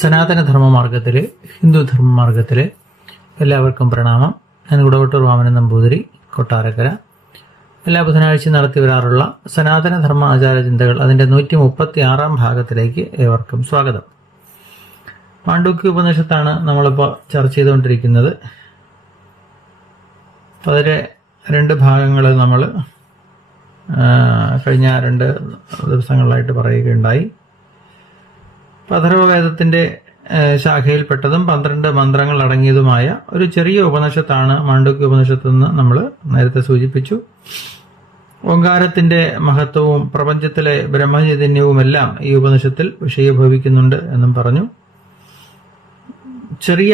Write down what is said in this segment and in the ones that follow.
സനാതന മാർഗത്തിൽ ഹിന്ദു മാർഗത്തിൽ എല്ലാവർക്കും പ്രണാമം. ഞാൻ കുടവട്ടൂർ വാമനൻ നമ്പൂതിരി കൊട്ടാരക്കര. എല്ലാ ബുധനാഴ്ചയും നടത്തി വരാറുള്ള സനാതന ധർമ്മ ആചാര ചിന്തകൾ അതിന്റെ നൂറ്റി മുപ്പത്തി ആറാം ഭാഗത്തിലേക്ക് ഏവർക്കും സ്വാഗതം. പാണ്ഡുക്യ ഉപനിഷത്താണ് നമ്മളിപ്പോൾ ചർച്ച ചെയ്തുകൊണ്ടിരിക്കുന്നത്. അതിലെ രണ്ട് ഭാഗങ്ങൾ നമ്മൾ കഴിഞ്ഞ രണ്ട് ദിവസങ്ങളിലായിട്ട് പറയുകയുണ്ടായി. അഥർവവേദത്തിന്റെ ശാഖയിൽപ്പെട്ടതും പന്ത്രണ്ട് മന്ത്രങ്ങൾ അടങ്ങിയതുമായ ഒരു ചെറിയ ഉപനിഷത്താണ് മാണ്ഡുക്യ ഉപനിഷത്ത് എന്ന് നമ്മൾ നേരത്തെ സൂചിപ്പിച്ചു. ഓങ്കാരത്തിന്റെ മഹത്വവും പ്രപഞ്ചത്തിലെ ബ്രഹ്മചൈതന്യവുമെല്ലാം ഈ ഉപനിഷത്തിൽ വിഷയഭവിക്കുന്നുണ്ട് എന്നും പറഞ്ഞു. ചെറിയ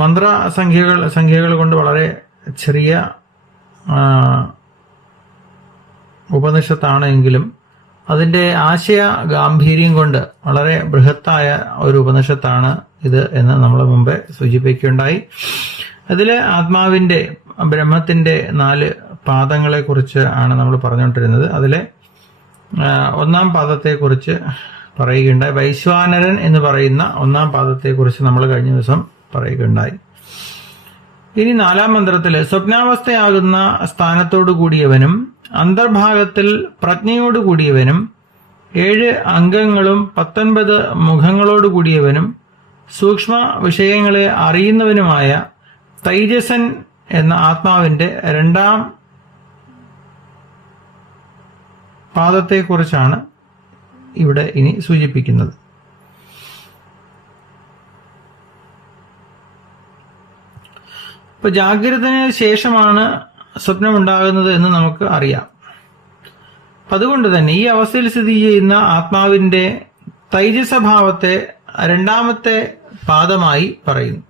മന്ത്ര സംഖ്യകൾ സംഖ്യകൾ കൊണ്ട് വളരെ ചെറിയ ഉപനിഷത്താണ് എങ്കിലും അതിന്റെ ആശയ ഗാംഭീര്യം കൊണ്ട് വളരെ ബൃഹത്തായ ഒരു ഉപനിഷത്താണ് ഇത് എന്ന് നമ്മൾ മുമ്പേ സൂചിപ്പിക്കുകയുണ്ടായി. അതിൽ ആത്മാവിന്റെ ബ്രഹ്മത്തിന്റെ നാല് പാദങ്ങളെ കുറിച്ച് ആണ് നമ്മൾ പറഞ്ഞുകൊണ്ടിരുന്നത്. അതിലെ ഒന്നാം ഒന്നാം പാദത്തെക്കുറിച്ച് പറയുകയുണ്ടായി. വൈശ്വാനരൻ എന്ന് പറയുന്ന ഒന്നാം പാദത്തെ കുറിച്ച് നമ്മൾ കഴിഞ്ഞ ദിവസം പറയുകയുണ്ടായി. ഇനി നാലാം മന്ത്രത്തിൽ സ്വപ്നാവസ്ഥയാകുന്ന സ്ഥാനത്തോടു കൂടിയവനും അന്തർഭാഗത്തിൽ പ്രജ്ഞയോട് കൂടിയവനും ഏഴ് അംഗങ്ങളും പത്തൊൻപത് മുഖങ്ങളോട് കൂടിയവനും സൂക്ഷ്മ വിഷയങ്ങളെ അറിയുന്നവനുമായ തൈജസൻ എന്ന ആത്മാവിന്റെ രണ്ടാം പാദത്തെക്കുറിച്ചാണ് ഇവിടെ ഇനി സൂചിപ്പിക്കുന്നത്. ഇപ്പൊ ജാഗ്രതന് ശേഷമാണ് സ്വപ്നം ഉണ്ടാകുന്നത് എന്ന് നമുക്ക് അറിയാം. അതുകൊണ്ട് തന്നെ ഈ അവസ്ഥയിൽ സ്ഥിതി ചെയ്യുന്ന ആത്മാവിന്റെ തൈജസഭാവത്തെ രണ്ടാമത്തെ പാദമായി പറയുന്നു.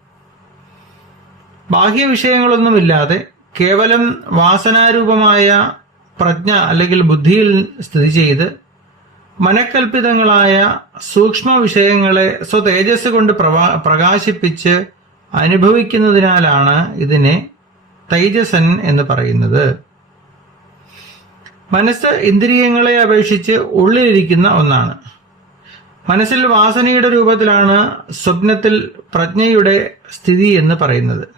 ബാഹ്യ വിഷയങ്ങളൊന്നുമില്ലാതെ കേവലം വാസനാരൂപമായ പ്രജ്ഞ അല്ലെങ്കിൽ ബുദ്ധിയിൽ സ്ഥിതി ചെയ്ത് മനക്കൽപ്പിതങ്ങളായ സൂക്ഷ്മ വിഷയങ്ങളെ സ്വതേജസ് കൊണ്ട് പ്രകാശിപ്പിച്ച് അനുഭവിക്കുന്നതിനാലാണ് ഇതിനെ തൈജസൻ എന്ന് പറയുന്നത്. മനസ്സ് ഇന്ദ്രിയങ്ങളെ അപേക്ഷിച്ച് ഉള്ളിലിരിക്കുന്ന ഒന്നാണ്. മനസ്സിൽ വാസനയുടെ രൂപത്തിലാണ് സ്വപ്നത്തിൽ പ്രജ്ഞയുടെ സ്ഥിതി എന്ന് പറയുന്നത്.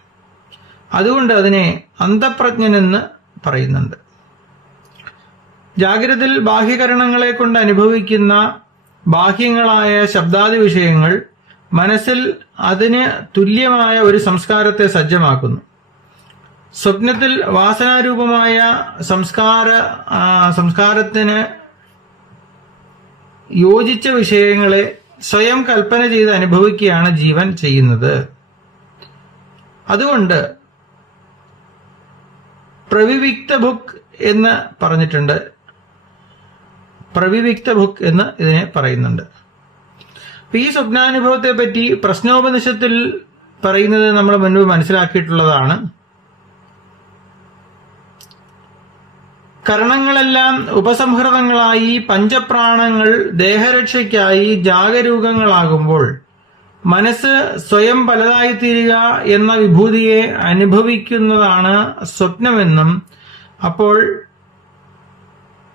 അതുകൊണ്ട് അതിനെ അന്തപ്രജ്ഞനെന്ന് പറയുന്നുണ്ട്. ജാഗ്രതയിൽ ബാഹ്യകരണങ്ങളെ കൊണ്ട് അനുഭവിക്കുന്ന ബാഹ്യങ്ങളായ ശബ്ദാദി വിഷയങ്ങൾ മനസ്സിൽ അതിന് തുല്യമായ ഒരു സംസ്കാരത്തെ സജ്ജമാക്കുന്നു. സ്വപ്നത്തിൽ വാസനാരൂപമായ സംസ്കാര സംസ്കാരത്തിന് യോജിച്ച വിഷയങ്ങളെ സ്വയം കൽപ്പന ചെയ്ത് അനുഭവിക്കുകയാണ് ജീവൻ ചെയ്യുന്നത്. അതുകൊണ്ട് പ്രവിവിക്ത ബുക്ക് എന്ന് പറഞ്ഞിട്ടുണ്ട്. പ്രവിവിക്ത ബുക്ക് എന്ന് ഇതിനെ പറയുന്നുണ്ട്. ഈ സ്വപ്നാനുഭവത്തെ പറ്റി പ്രശ്നോപനിഷത്തിൽ പറയുന്നത് നമ്മൾ മുൻപ് മനസ്സിലാക്കിയിട്ടുള്ളതാണ്. കരണങ്ങളെല്ലാം ഉപസംഹൃതങ്ങളായി പഞ്ചപ്രാണങ്ങൾ ദേഹരക്ഷയ്ക്കായി ജാഗരൂകങ്ങളാകുമ്പോൾ മനസ്സ് സ്വയം പലതായിത്തീരുക എന്ന വിഭൂതിയെ അനുഭവിക്കുന്നതാണ് സ്വപ്നമെന്നും അപ്പോൾ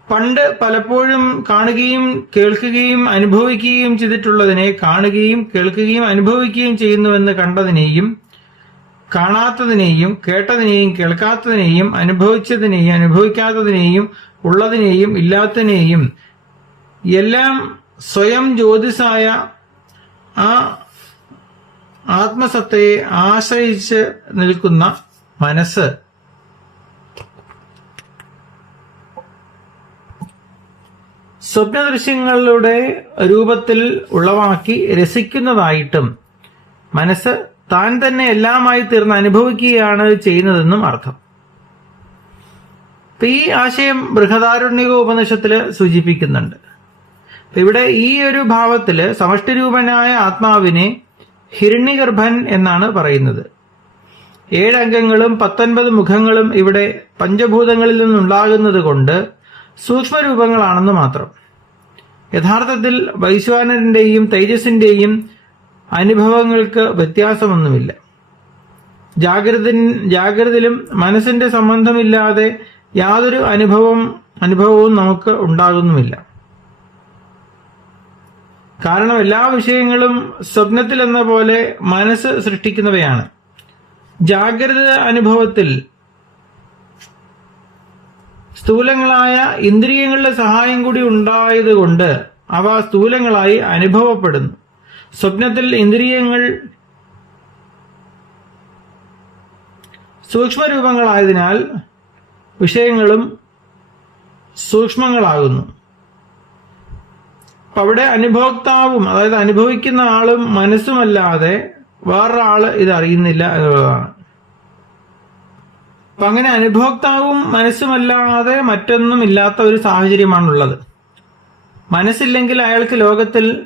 പണ്ട് പലപ്പോഴും കാണുകയും കേൾക്കുകയും അനുഭവിക്കുകയും ചെയ്തിട്ടുള്ളതിനെ കാണുകയും കേൾക്കുകയും അനുഭവിക്കുകയും ചെയ്യുന്നുവെന്ന് കണ്ടതിനെയും കാണാത്തതിനെയും കേട്ടതിനെയും കേൾക്കാത്തതിനെയും അനുഭവിച്ചതിനെയും അനുഭവിക്കാത്തതിനെയും ഉള്ളതിനെയും ഇല്ലാത്തതിനെയും എല്ലാം സ്വയം ജ്യോതിസായ ആ ആത്മസത്തയെ ആശ്രയിച്ച് നിൽക്കുന്ന മനസ്സ്. സ്വപ്നദൃശ്യങ്ങളുടെ രൂപത്തിൽ ഉളവാക്കി രസിക്കുന്നതായിട്ടും മനസ്സ് താൻ തന്നെ എല്ലാമായി തീർന്ന് അനുഭവിക്കുകയാണ് ചെയ്യുന്നതെന്നും അർത്ഥം. അപ്പൊ ഈ ആശയം ബൃഹദാരുണ്യക ഉപനിഷത്തിൽ സൂചിപ്പിക്കുന്നുണ്ട്. ഇവിടെ ഈ ഒരു ഭാവത്തിൽ സമഷ്ടിരൂപനായ ആത്മാവിനെ ഹിരണ്യഗർഭൻ എന്നാണ് പറയുന്നത്. ഏഴംഗങ്ങളും പത്തൊൻപത് മുഖങ്ങളും ഇവിടെ പഞ്ചഭൂതങ്ങളിൽ നിന്നുണ്ടാകുന്നത് കൊണ്ട് സൂക്ഷ്മരൂപങ്ങളാണെന്ന് മാത്രം. യഥാർത്ഥത്തിൽ വൈശ്വാനരന്റെയും തേജസിന്റെയും അനുഭവങ്ങൾക്ക് വ്യത്യാസമൊന്നുമില്ല. ജാഗ്രത ജാഗ്രതയിലും മനസ്സിന്റെ സംബന്ധമില്ലാതെ യാതൊരു അനുഭവം അനുഭവവും നമുക്ക് ഉണ്ടാകുന്നുമില്ല. കാരണം എല്ലാ വിഷയങ്ങളും സ്വപ്നത്തിൽ എന്ന പോലെ മനസ്സ് സൃഷ്ടിക്കുന്നവയാണ്. ജാഗ്രത അനുഭവത്തിൽ സ്ഥൂലങ്ങളായ ഇന്ദ്രിയങ്ങളുടെ സഹായം കൂടി ഉണ്ടായതുകൊണ്ട് അവ സ്ഥൂലങ്ങളായി അനുഭവപ്പെടുന്നു. സ്വപ്നത്തിൽ ഇന്ദ്രിയങ്ങൾ സൂക്ഷ്മരൂപങ്ങളായതിനാൽ വിഷയങ്ങളും സൂക്ഷ്മങ്ങളാകുന്നു. അപ്പം അവിടെ അനുഭോക്താവും അതായത് അനുഭവിക്കുന്ന ആളും മനസ്സുമല്ലാതെ വേറൊരാൾ ഇത് അറിയുന്നില്ല എന്നുള്ളതാണ്. അപ്പം അങ്ങനെ അനുഭോക്താവും മനസ്സുമല്ലാതെ മറ്റൊന്നും ഇല്ലാത്ത ഒരു സാഹചര്യമാണുള്ളത്. മനസ്സില്ലെങ്കിൽ അയാൾക്ക് ലോകത്തിൽ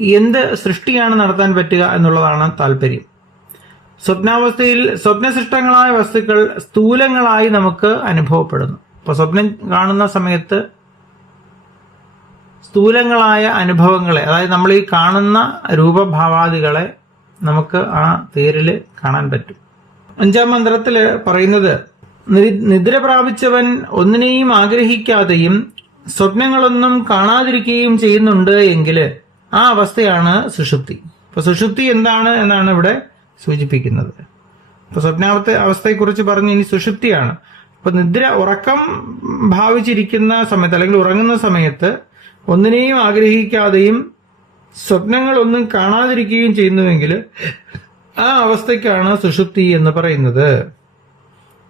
എന്ത് സൃഷ്ടിയാണ് നടത്താൻ പറ്റുക എന്നുള്ളതാണ് താല്പര്യം. സ്വപ്നാവസ്ഥയിൽ സ്വപ്നസൃഷ്ടങ്ങളായ വസ്തുക്കൾ സ്ഥൂലങ്ങളായി നമുക്ക് അനുഭവപ്പെടുന്നു. അപ്പൊ സ്വപ്നം കാണുന്ന സമയത്ത് സ്ഥൂലങ്ങളായ അനുഭവങ്ങളെ അതായത് നമ്മൾ ഈ കാണുന്ന രൂപഭാവാദികളെ നമുക്ക് ആ തേരിൽ കാണാൻ പറ്റും. അഞ്ചാം മന്ത്രത്തിൽ പറയുന്നത് നിദ്ര പ്രാപിച്ചവൻ ഒന്നിനെയും ആഗ്രഹിക്കാതെയും സ്വപ്നങ്ങളൊന്നും കാണാതിരിക്കുകയും ചെയ്യുന്നുണ്ട് എങ്കിൽ ആ അവസ്ഥയാണ് സുഷുപ്തി. അപ്പൊ സുഷുപ്തി എന്താണ് എന്നാണ് ഇവിടെ സൂചിപ്പിക്കുന്നത്. അപ്പൊ സ്വപ്നാവസ്ഥ അവസ്ഥയെക്കുറിച്ച് പറഞ്ഞ് ഇനി സുഷുപ്തിയാണ്. അപ്പൊ നിദ്ര ഉറക്കം ഭാവിച്ചിരിക്കുന്ന സമയത്ത് അല്ലെങ്കിൽ ഉറങ്ങുന്ന സമയത്ത് ഒന്നിനെയും ആഗ്രഹിക്കാതെയും സ്വപ്നങ്ങളൊന്നും കാണാതിരിക്കുകയും ചെയ്യുന്നുവെങ്കിൽ ആ അവസ്ഥയ്ക്കാണ് സുഷുപ്തി എന്ന് പറയുന്നത്.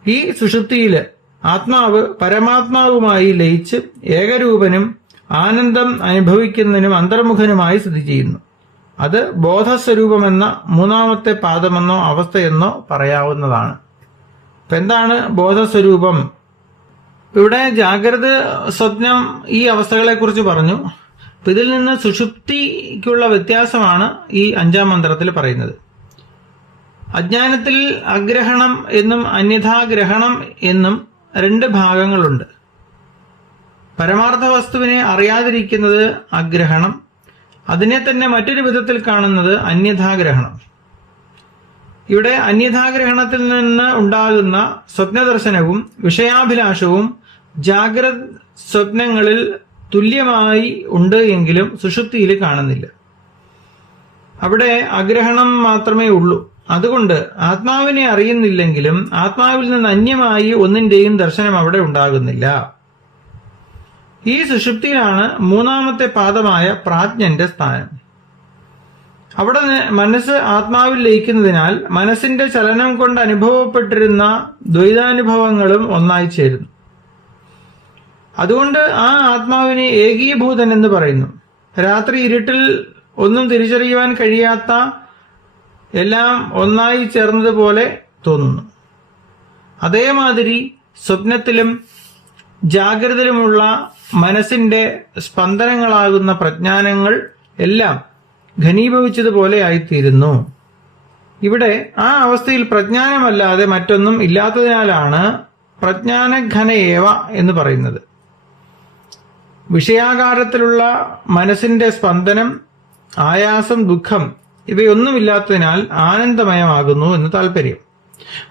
ഈ സുഷുപ്തിയിൽ ആത്മാവ് പരമാത്മാവുമായി ലയിച്ച് ഏകരൂപനും ആനന്ദം അനുഭവിക്കുന്നതിനും അന്തർമുഖനുമായി സ്ഥിതി ചെയ്യുന്നു. അത് ബോധസ്വരൂപമെന്ന മൂന്നാമത്തെ പാദമെന്നോ അവസ്ഥയെന്നോ പറയാവുന്നതാണ്. ഇപ്പൊ എന്താണ് ബോധസ്വരൂപം? ഇവിടെ ജാഗ്രത സ്വപ്നം ഈ അവസ്ഥകളെ കുറിച്ച് പറഞ്ഞു. അപ്പം ഇതിൽ നിന്ന് സുഷുപ്തിക്കുള്ള വ്യത്യാസമാണ് ഈ അഞ്ചാം മന്ത്രത്തിൽ പറയുന്നത്. അജ്ഞാനത്തിൽ അഗ്രഹണം എന്നും അന്യഥാഗ്രഹണം എന്നും രണ്ട് ഭാഗങ്ങളുണ്ട്. പരമാർത്ഥ വസ്തുവിനെ അറിയാതിരിക്കുന്നത് അഗ്രഹണം. അതിനെ തന്നെ മറ്റൊരു വിധത്തിൽ കാണുന്നത് അന്യഥാഗ്രഹണം. ഇവിടെ അന്യഥാഗ്രഹണത്തിൽ നിന്ന് ഉണ്ടാകുന്ന സ്വപ്നദർശനവും വിഷയാഭിലാഷവും ജാഗ്രത് സ്വപ്നങ്ങളിൽ തുല്യമായി ഉണ്ട് എങ്കിലും സുഷുപ്തിയിൽ കാണുന്നില്ല. അവിടെ അഗ്രഹണം മാത്രമേ ഉള്ളൂ. അതുകൊണ്ട് ആത്മാവിനെ അറിയുന്നില്ലെങ്കിലും ആത്മാവിൽ നിന്ന് അന്യമായി ഒന്നിന്റെയും ദർശനം അവിടെ ഉണ്ടാകുന്നില്ല. ഈ സുഷുപ്തിയിലാണ് മൂന്നാമത്തെ പാദമായ പ്രാജ്ഞന്റെ സ്ഥാനം. അവിടെ മനസ്സ് ആത്മാവിൽ ലയിക്കുന്നതിനാൽ മനസ്സിന്റെ ചലനം കൊണ്ട് അനുഭവപ്പെട്ടിരുന്ന ദ്വൈതാനുഭവങ്ങളും ഒന്നായി ചേരുന്നു. അതുകൊണ്ട് ആ ആത്മാവിനെ ഏകീഭൂതൻ എന്ന് പറയുന്നു. രാത്രി ഇരുട്ടിൽ ഒന്നും തിരിച്ചറിയുവാൻ കഴിയാത്ത എല്ലാം ഒന്നായി ചേർന്നതുപോലെ തോന്നുന്നു. അതേമാതിരി സ്വപ്നത്തിലും ജാഗ്രതയിലുമുള്ള മനസ്സിന്റെ സ്പന്ദനങ്ങളാകുന്ന പ്രജ്ഞാനങ്ങൾ എല്ലാം ഘനീഭവിച്ചതുപോലെ ആയിത്തീരുന്നു. ഇവിടെ ആ അവസ്ഥയിൽ പ്രജ്ഞാനമല്ലാതെ മറ്റൊന്നും ഇല്ലാത്തതിനാലാണ് പ്രജ്ഞാനഘനയേവ എന്ന് പറയുന്നത്. വിഷയാകാരത്തിലുള്ള മനസ്സിന്റെ സ്പന്ദനം ആയാസം ദുഃഖം ഇവയൊന്നുമില്ലാത്തതിനാൽ ആനന്ദമയമാകുന്നു എന്ന് താല്പര്യം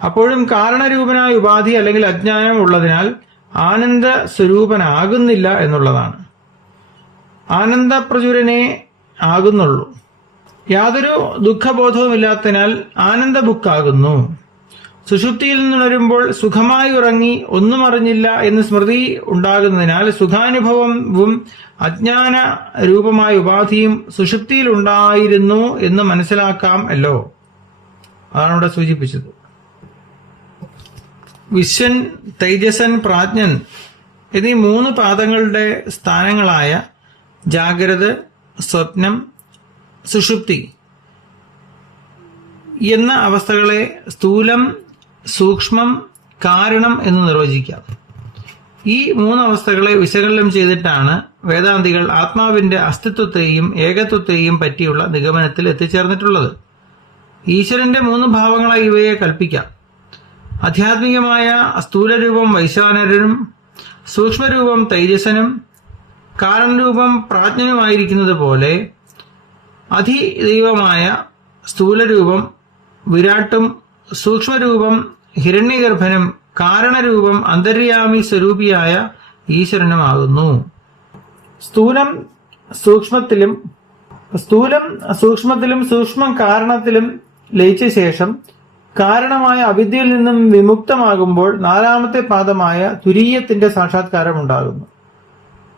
അപ്പോഴും കാരണരൂപനായ ഉപാധി അല്ലെങ്കിൽ അജ്ഞാനം ഉള്ളതിനാൽ ആനന്ദ സ്വരൂപനാകുന്നില്ല എന്നുള്ളതാണ്. ആനന്ദ പ്രചുരനെ ആകുന്നുള്ളൂ. യാതൊരു ദുഃഖബോധവുമില്ലാത്തതിനാൽ ആനന്ദബുക്കാകുന്നു സുഷുപ്തിയിൽ നിന്നുണരുമ്പോൾ സുഖമായി ഉറങ്ങി ഒന്നും അറിഞ്ഞില്ല എന്ന് സ്മൃതി ഉണ്ടാകുന്നതിനാൽ സുഖാനുഭവവും അജ്ഞാന രൂപമായ ഉപാധിയും സുഷുപ്തിയിൽ ഉണ്ടായിരുന്നു എന്ന് മനസ്സിലാക്കാം അല്ലോ. അതാണ് ഇവിടെ സൂചിപ്പിച്ചത്. വിശ്വൻ തേജസൻ പ്രാജ്ഞൻ എന്നീ മൂന്ന് പാദങ്ങളുടെ സ്ഥാനങ്ങളായ ജാഗ്രത സ്വപ്നം സുഷുപ്തി എന്ന അവസ്ഥകളെ സ്ഥൂലം സൂക്ഷ്മം കാരണം എന്ന് നിർവചിക്കാം. ഈ മൂന്ന് അവസ്ഥകളെ വിശകലനം ചെയ്തിട്ടാണ് വേദാന്തികൾ ആത്മാവിന്റെ അസ്തിത്വത്തെയും ഏകത്വത്തെയും പറ്റിയുള്ള നിഗമനത്തിൽ എത്തിച്ചേർന്നിട്ടുള്ളത്. ഈശ്വരന്റെ മൂന്ന് ഭാവങ്ങളായി ഇവയെ കൽപ്പിക്കാം. ആധ്യാത്മികമായ സ്ഥൂലരൂപം വൈശ്വാനരനും സൂക്ഷ്മരൂപം തൈജസനും കാരണരൂപം പ്രാജ്ഞനുമായിരിക്കുന്നത് പോലെ അധിദൈവമായ സ്ഥൂലരൂപം വിരാട്ടും സൂക്ഷ്മരൂപം ഹിരണ്യഗർഭനും കാരണരൂപം അന്തര്യാമി സ്വരൂപിയായ ഈശ്വരനുമാകുന്നു. സ്ഥൂലം സൂക്ഷ്മത്തിലും സ്ഥൂലം സൂക്ഷ്മത്തിലും സൂക്ഷ്മം കാരണത്തിലും ലയിച്ച ശേഷം കാരണമായ അവിദ്യയിൽ നിന്നും വിമുക്തമാകുമ്പോൾ നാലാമത്തെ പാദമായ തുരീയത്തിന്റെ സാക്ഷാത്കാരം ഉണ്ടാകുന്നു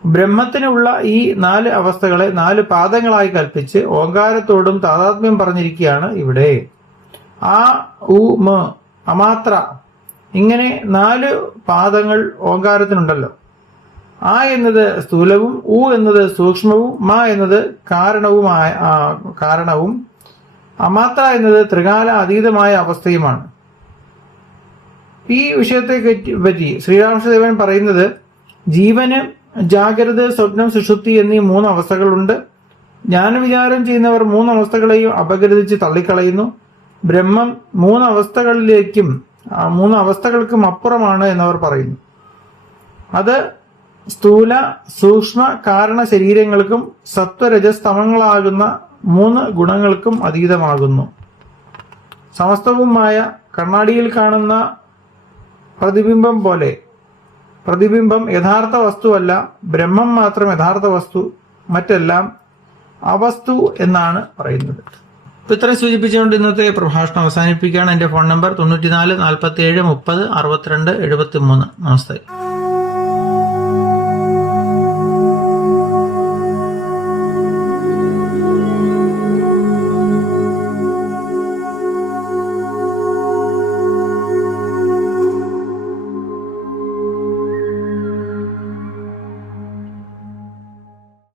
ബ്രഹ്മത്തിനുള്ള ഈ നാല് അവസ്ഥകളെ നാല് പാദങ്ങളായി കൽപ്പിച്ച് ഓങ്കാരത്തോടും താതാത്മ്യം പറഞ്ഞിരിക്കുകയാണ് ഇവിടെ. ആ ഉ മ അമാത്ര ഇങ്ങനെ നാല് പാദങ്ങൾ ഓങ്കാരത്തിനുണ്ടല്ലോ. ആ എന്നത് സ്ഥൂലവും ഉ എന്നത് സൂക്ഷ്മവും മ എന്നത് കാരണവുമായ കാരണവും അമാത്ര എന്നത് ത്രികാല അതീതമായ അവസ്ഥയുമാണ്. ഈ വിഷയത്തെ പറ്റി ശ്രീരാമകൃഷ്ണദേവൻ പറയുന്നത് ജീവന് ജാഗ്രത സ്വപ്നം സുഷുപ്തി എന്നീ മൂന്ന് അവസ്ഥകളുണ്ട്. ജ്ഞാനവിചാരം ചെയ്യുന്നവർ മൂന്ന് അവസ്ഥകളെയും അപഗ്രഥിച്ച് തള്ളിക്കളയുന്നു. ബ്രഹ്മം മൂന്ന് അവസ്ഥകളിലേക്കും മൂന്ന് അവസ്ഥകൾക്കും അപ്പുറമാണ് എന്നവർ പറയുന്നു. അത് സ്ഥൂല സൂക്ഷ്മ കാരണ ശരീരങ്ങൾക്കും സത്വരജസ്തമങ്ങളാകുന്ന മൂന്ന് ഗുണങ്ങൾക്കും അതീതമാകുന്നു. സമസ്തവുമായ കണ്ണാടിയിൽ കാണുന്ന പ്രതിബിംബം പോലെ പ്രതിബിംബം യഥാർത്ഥ വസ്തുവല്ല ബ്രഹ്മം മാത്രം യഥാർത്ഥ വസ്തു മറ്റെല്ലാം അവസ്തു എന്നാണ് പറയുന്നത്. ഇത്രയും സൂചിപ്പിച്ചുകൊണ്ട് ഇന്നത്തെ പ്രഭാഷണം അവസാനിപ്പിക്കുകയാണ്. എന്റെ ഫോൺ നമ്പർ തൊണ്ണൂറ്റിനാല് നാൽപ്പത്തി ഏഴ് മുപ്പത് അറുപത്തിരണ്ട് എഴുപത്തി മൂന്ന് നമസ്തേ.